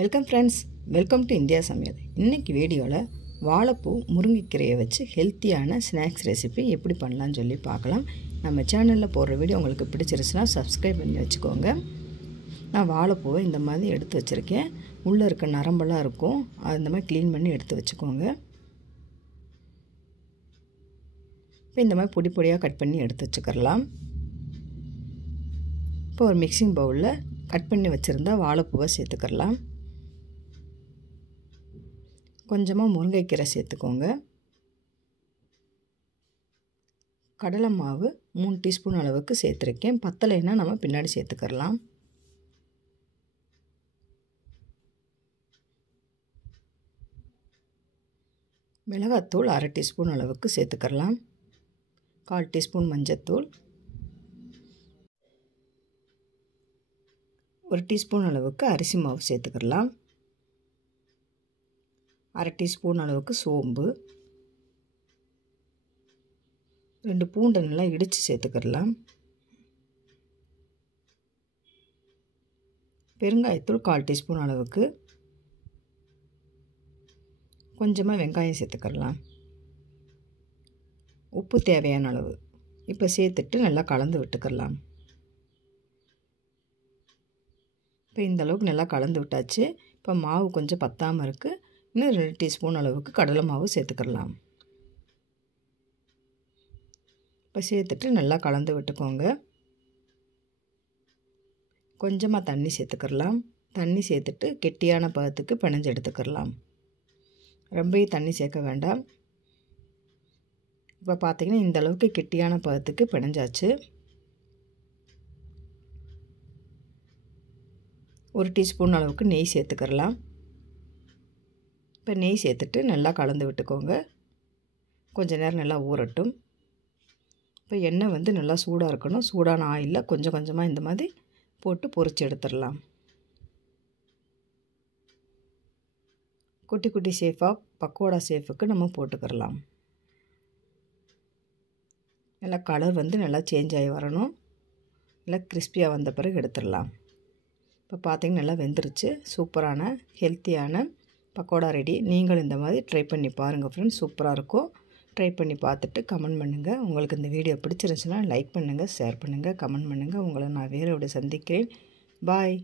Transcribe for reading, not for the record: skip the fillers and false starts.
Welcome friends, welcome to India சமையல். இன்றைக்கி வீடியோவில் வாழைப்பூ முருங்கைக்கீரையை வச்சு ஹெல்த்தியான ஸ்நாக்ஸ் ரெசிபி எப்படி பண்ணலான்னு சொல்லி பார்க்கலாம். நம்ம சேனலில் போடுற வீடியோ உங்களுக்கு பிடிச்சிருச்சுன்னா சப்ஸ்கிரைப் பண்ணி வச்சுக்கோங்க. நான் வாழைப்பூவை இந்த மாதிரி எடுத்து வச்சுருக்கேன். உள்ளே இருக்க நரம்பெல்லாம் இருக்கும், அது இந்த மாதிரி க்ளீன் பண்ணி எடுத்து வச்சுக்கோங்க. இப்போ இந்த மாதிரி பொடி பொடியாக கட் பண்ணி எடுத்து வச்சுக்கலாம். இப்போ ஒரு மிக்சிங் பவுலில் கட் பண்ணி வச்சுருந்தா வாழைப்பூவை சேர்த்துக்கலாம். கொஞ்சமாக முருங்கைக்கீரை சேர்த்துக்கோங்க. கடலை மாவு 3 டீஸ்பூன் அளவுக்கு சேர்த்துருக்கேன். பத்தலைன்னா நம்ம பின்னாடி சேர்த்துக்கலாம். மிளகாத்தூள் 1/2 டீஸ்பூன் அளவுக்கு சேர்த்துக்கலாம். 1/4 டீஸ்பூன் மஞ்சத்தூள், 1 டீஸ்பூன் அளவுக்கு அரிசி மாவு சேர்த்துக்கலாம். 1/2 டீஸ்பூன் அளவுக்கு சோம்பு, 2 பூண்டை நல்லா இடித்து சேர்த்துக்கலாம். பெருங்காயத்தூள் 1/4 டீஸ்பூன் அளவுக்கு, கொஞ்சமாக வெங்காயம் சேர்த்துக்கலாம். உப்பு தேவையான அளவு இப்போ சேர்த்துட்டு நல்லா கலந்து விட்டுக்கலாம். இப்போ இந்த அளவுக்கு நல்லா கலந்து விட்டாச்சு. இப்போ மாவு கொஞ்சம் பத்தாமல் இருக்குது. இன்னும் 2 டீஸ்பூன் அளவுக்கு கடலை மாவு சேர்த்துக்கலாம். இப்போ சேர்த்துட்டு நல்லா கலந்து விட்டுக்கோங்க. கொஞ்சமாக தண்ணி சேர்த்துக்கலாம். தண்ணி சேர்த்துட்டு கெட்டியான பதத்துக்கு பிணைஞ்சு எடுத்துக்கலாம். ரொம்பவும் தண்ணி சேர்க்க வேண்டாம். இப்போ பார்த்திங்கன்னா இந்த அளவுக்கு கெட்டியான பதத்துக்கு பிணைஞ்சாச்சு. 1 டீஸ்பூன் அளவுக்கு நெய் சேர்த்துக்கலாம். இப்போ நெய் சேர்த்துட்டு நல்லா கலந்து விட்டுக்கோங்க. கொஞ்சம் நேரம் நல்லா ஊறட்டும். இப்போ எண்ணெய் நல்லா சூடாக இருக்கணும். சூடான ஆயிலில் கொஞ்சம் கொஞ்சமாக இந்த மாதிரி போட்டு பொரித்து எடுத்துடலாம். குட்டி குட்டி ஷேஃபாக பக்கோடா ஷேஃபுக்கு நம்ம போட்டுக்கிறலாம். நல்லா கலர் நல்லா சேஞ்ச் ஆகி வரணும். நல்லா கிறிஸ்பியாக வந்த பிறகு எடுத்துடலாம். இப்போ பார்த்திங்கன்னா நல்லா வெந்துருச்சு. சூப்பரான ஹெல்த்தியான பக்கோடா ரெடி. நீங்களும் இந்த மாதிரி ட்ரை பண்ணி பாருங்கள் ஃப்ரெண்ட்ஸ். சூப்பராக இருக்கும். ட்ரை பண்ணி பார்த்துட்டு கமெண்ட் பண்ணுங்கள். உங்களுக்கு இந்த வீடியோ பிடிச்சிருந்துச்சுன்னா லைக் பண்ணுங்கள், ஷேர் பண்ணுங்கள், கமெண்ட் பண்ணுங்கள். உங்களை நான் வேறு சந்திக்கிறேன். பாய்.